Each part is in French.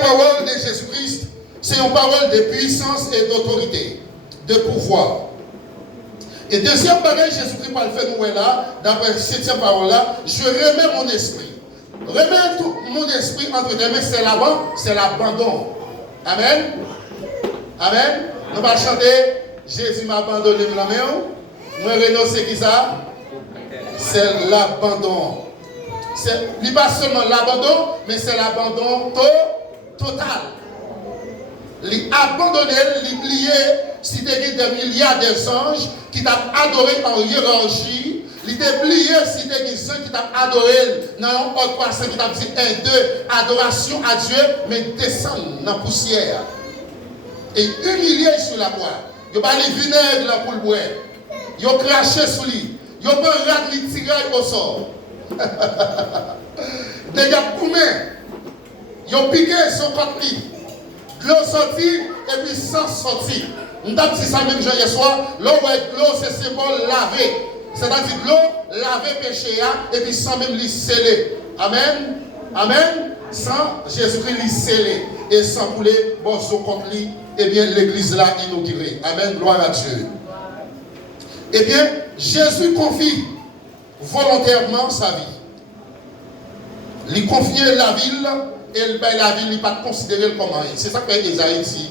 parole de Jésus-Christ, c'est une parole de puissance et d'autorité, de pouvoir. Et deuxième bagage, Jésus-Christ va le faire nous là, d'après cette parole-là, je remets mon esprit. Remets tout mon esprit entre tes mains, c'est l'abandon. Amen. Amen. Nous allons chanter, Jésus m'a abandonné la main. Moi, Renaud, c'est qui ça? C'est l'abandon. Ce n'est pas seulement l'abandon, mais c'est l'abandon total. L'abandonner, l'oublier, si tu as des milliards d'anges qui t'ont adoré en hiérarchie, l'oublier si tu as des gens qui t'ont adoré dans un autre passage qui t'a dit 1, 2, adoration à Dieu, mais descendre dans la poussière. Et humilier sur la croix. Ils ont parlé vinaigre là pour le boire. Ils ont craché sur lui. Ils ont pas tiré au sort. Déjà pour ils ont piqué son côté. L'eau sortie et puis sans sortir. On a dit ça même hier soir. L'eau c'est symbole lavé. C'est-à-dire l'eau lavé péché et puis sans même les sceller. Amen. Amen. Sans Jésus-Christ les sceller et sans couler bon contre lui. Eh bien l'église là inaugurée. Amen. Gloire à Dieu. Eh bien Jésus confie volontairement sa vie. Il confie la ville. Et la ville n'est pas considérée comme rien. C'est ça que Isaïe dit.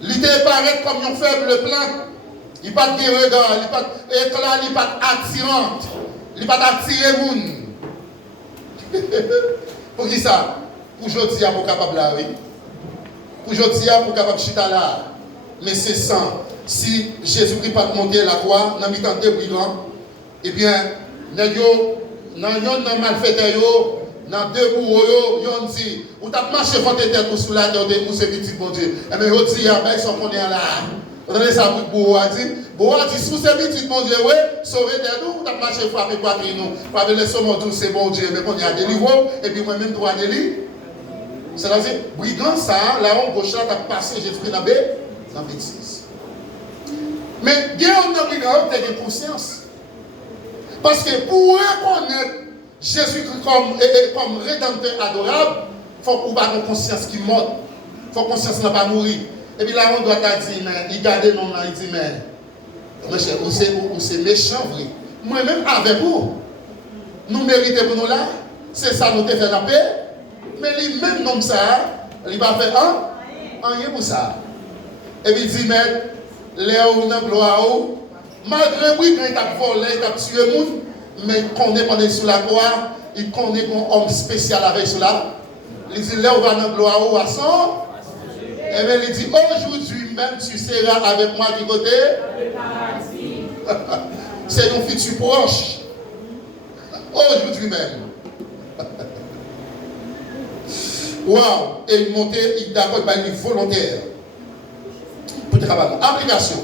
L'idée paraît comme une faible plante. Il n'est pas de regard, il n'est pas éclat, il n'est pas attirante. Il n'est pas attiré moun. Pour qui ça? Pour aujourd'hui, pour capable là, oui. Pour aujourd'hui, pour capable chita là. Mais c'est sans. Si Jésus-Christ pas monter la croix, dans mi-temps de brigands, eh bien, dans le malfaiteur, dans deux bouts, ils ont dit, vous avez marché contre les têtes sous la terre, vous c'est petit bon Dieu. Et bien, ils dit, ils sont qu'on est là. Vous avez ça pour Boua dit, sous ces petits bon Dieu, oui, sauvez nous, vous avez marché frapper pour nous. Pas de laisser mon Dieu, c'est bon Dieu, mais qu'on y a délivré, et puis moi-même, droit de lui. C'est-à-dire, brigand, ça, là, on gauche là, tu as passé Jésus-Christ dans la bêtise. Mais, il y a un brigand qui a conscience. Parce que pour reconnaître Jésus-Christ comme rédempteur adorable, il faut qu'on ait une conscience qui monte. Il faut que la conscience n'a pas mourir. Et puis là, on doit dire, il garde le nom, il dit, mais, c'est méchant, vrai. Moi-même, avec vous, nous méritons pour nous là, c'est ça nous te fait la paix. Mais lui, même nom ça, il va faire rien pour ça. Et puis il dit, mais, Léo, n'a gloire, malgré lui, quand il a volé, il a tué le monde, mais qu'on est pendant sur la croix, il connaît un homme spécial avec cela. Il dit, là, on va dans gloire à son. Et bien, il dit, aujourd'hui même, tu seras avec moi du côté. C'est un futur proche. Aujourd'hui même. Waouh! Et il montait, il d'accord, il est volontaire. Pour travailler. Application.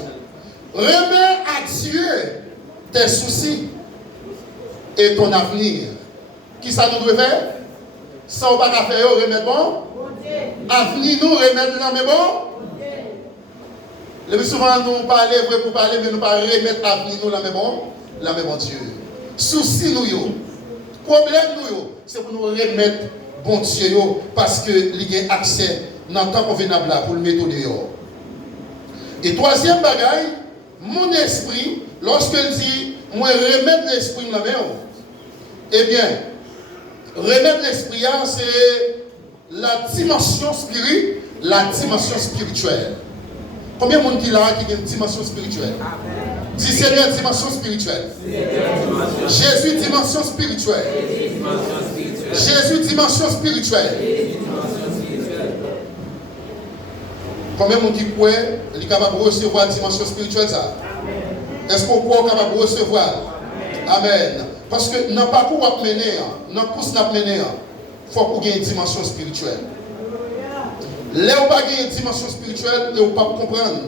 Remets à Dieu tes soucis et ton avenir. Qui ça nous doit faire? Ça on va pas faire remettre bon? Avenir nous remettre là mais bon? Le plus souvent nous parler vrai pour parler mais nous pas remettre avenir nous là mais bon Dieu. Souci nous yo. Problème nous yo, c'est pour nous remettre bon Dieu yo parce que il a accès dans le temps convenable là pour le mettre dehors. Et troisième bagaille, mon esprit lorsqu'il dit moi remettre l'esprit dans la main. Eh bien, remettre l'esprit, c'est la dimension spirituelle, Combien de monde qui a une dimension spirituelle? Dis Seigneur, dimension spirituelle. Jésus, dimension spirituelle. Jésus, dimension spirituelle. Combien de monde qui croit, il est capable de recevoir la dimension spirituelle ça? Est-ce qu'on croit capable de recevoir? Amen. Parce que dans le parcours qu'on a mené, dans le course qu'on a mené, il faut qu'on ait une dimension spirituelle. Là où on n'a pas une dimension spirituelle, on ne peut pas comprendre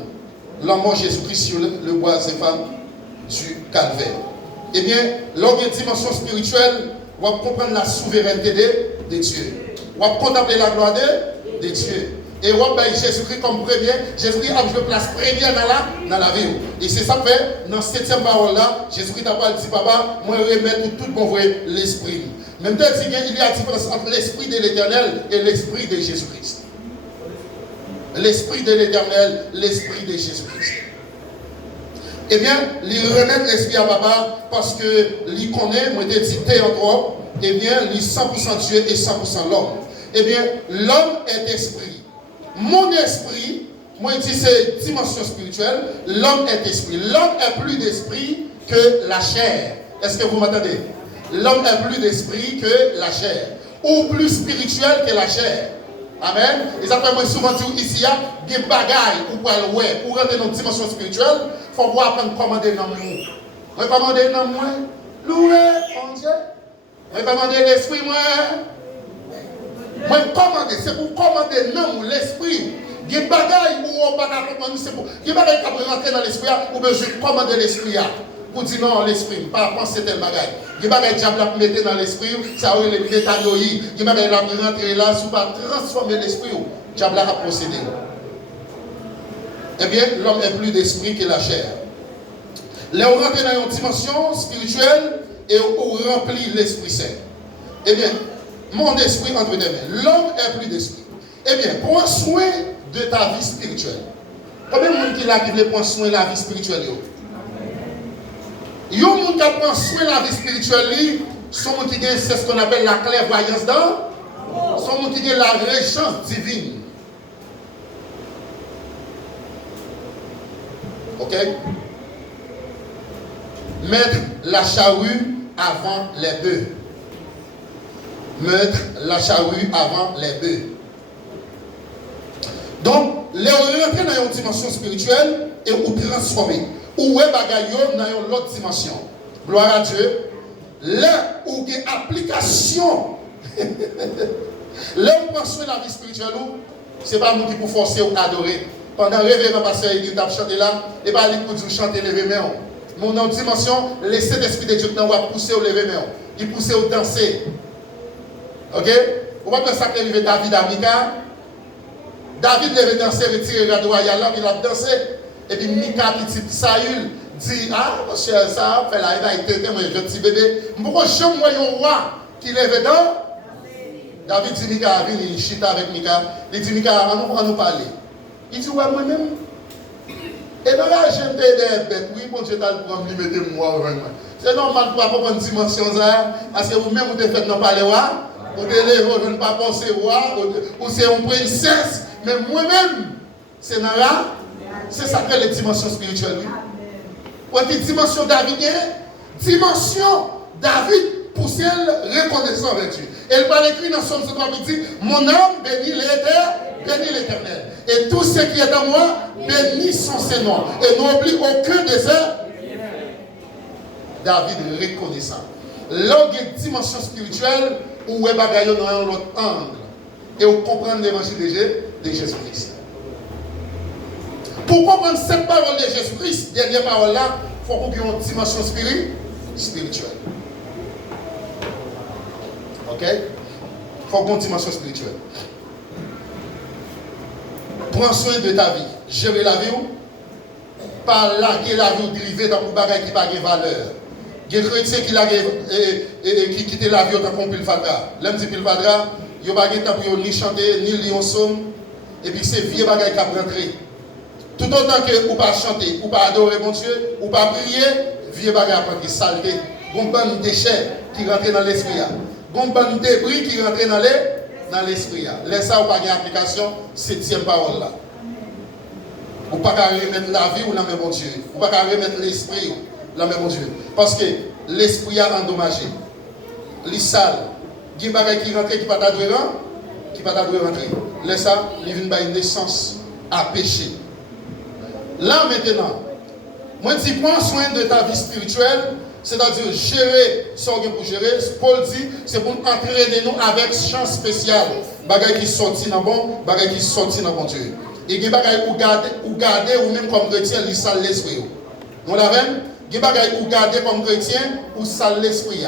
l'amour de Jésus-Christ sur le bois et femmes du calvaire. Eh bien, lorsqu'on a une dimension spirituelle, on va comprendre la souveraineté de Dieu. On va contempler la gloire de Dieu. Et on va Jésus-Christ comme premier. Jésus-Christ a joué place première dans la vie. Et c'est ça que fait, dans cette 7e parole-là, Jésus-Christ a dit, papa, moi remettre tout bon vrai l'esprit. Même temps, il y a une différence entre l'esprit de l'Éternel et l'esprit de Jésus-Christ. l'Esprit de l'Éternel, l'Esprit de Jésus-Christ. Eh bien, il remet l'Esprit à papa parce que il connaît, moi je dis théâtre, eh bien, il est 100% Dieu et 100% l'homme. Eh bien, l'homme est esprit. Mon esprit, moi je dis c'est dimension spirituelle, l'homme est esprit. L'homme est plus d'esprit que la chair. Est-ce que vous m'entendez? L'homme est plus d'esprit que la chair. Ou plus spirituel que la chair. Amen. Et ça fait moi souvent dire ici, il y a des bagailles pour rentrer dans une dimension spirituelle, il faut apprendre à commander dans nous. Moi, commander dans moi, louer, mon Dieu. Moi, commander l'esprit, moi. Moi, commander, c'est pour commander dans l'esprit. Il y a des bagailles où on ne peut pas comprendre, c'est pour. Il y a des bagailles qui peuvent rentrer dans l'esprit, ou bien je commande l'esprit. Pour dire non, l'esprit, pas penser tel bagaille. Il y a des diable à mettre dans l'esprit, ça aurait les métanoïs. Il y a des diable à rentrer là, si vous pas transformer l'esprit, diable à procéder. Eh bien, l'homme est plus d'esprit que la chair. Là, on rentre dans une dimension spirituelle et on remplit l'Esprit Saint. Eh bien, mon esprit entre tes mains. L'homme est plus d'esprit. Eh bien, prends soin de ta vie spirituelle. Combien de monde qui arrive à prendre soin de la vie spirituelle? Il y a des gens qui prennent soin de la vie spirituelle, c'est ce qu'on appelle la clairvoyance dans, sont gens qui ont la régence divine. Ok? Mettre la charrue avant les bœufs. Mettre la charrue avant les bœufs. Donc, les rentrer dans une dimension spirituelle et vous transformer. Ou est bagaille dans une autre dimension. Gloire à Dieu. Là où il y a application. Là où on pense la vie spirituelle, ce n'est pas nous qui pour forcer ou adorer. Pendant le réveil, pasteur il a chanté là, et pas lui pour dire chanter lever main. Mon dans dimension, laissez l'esprit de Dieu va pousser au lever main. Il pousse au danser. OK? Vous voyez ça qui est David à Mika. David lève danser, retire le royal là, il a dansé. Et puis Mika, petit Saül, dit, ah, mon cher, ça, fait la il moi, je petit bébé. Pourquoi je suis un roi qui lève dans? David dit, Mika, il chita avec Mika. Il dit, Mika, on nous parler. Il dit, ouais, moi-même. Et dans la j'aime des bêtes, oui, bon Dieu, t'as le problème, il mettez moi. C'est normal pour avoir une dimension, parce que vous-même, vous avez fait non parler, vous devez ne pas penser, ou c'est une princesse, mais moi-même, c'est dans là. C'est ça que les dimensions spirituelles. Oui. Une dimension David, dimension David pour celle reconnaissant avec Dieu. Elle va l'écrire dans Somme 103, il dit, mon âme bénit l'Éternel. Et tout ce qui est en moi, bénit son Seigneur. Et n'oublie aucun des heures. David reconnaissant. Là, il y a une dimension spirituelle où vous bagaille dans un autre angle. Et vous comprenez l'évangile de Jésus-Christ. Pour comprendre cette parole de Jésus-Christ, dernière parole là, il faut qu'on ait une dimension spirituelle. Ok? Il faut qu'on ait une dimension spirituelle. Prends soin de ta vie. Gérer la vie. Pas larguer la vie ou dériver dans un bagage qui n'a pas de valeur. Il y a des chrétiens qui quittent la vie au temps qu'on pile fadra. L'homme dit pile fadra, il n'y a pas de temps pour ni chanter, ni lire un somme. Et puis c'est vieux bagage qui a rentré. Tout autant que vous ne pas chanter, ou pas adorer mon Dieu, ou pas prier, vieux bagage à prendre saleté. Bon bon déchet qui rentre dans l'esprit. Bon bon débris qui rentre dans l'esprit. Laissez ça ou pas d'application, septième parole là. Ou pas remettre la vie ou la même mon Dieu. Ou pas remettre l'esprit ou la même mon Dieu. Parce que l'esprit a endommagé. Les sales. Il y a des bagages qui rentrent qui ne pas rentrer. Laissez ça, il vient par une naissance à péché. Là maintenant, moi je dis prends soin de ta vie spirituelle, c'est-à-dire gérer ce qu'on pour gérer. Paul dit, c'est pour entraîner nous avec chance spéciale. Bagay qui sorti dans bon, bagay qui sorti dans bon Dieu. Et des bagay ou garder ou même comme chrétien, il sale l'esprit. Nous l'avons, des bagay ou garder comme chrétien ou sale l'esprit.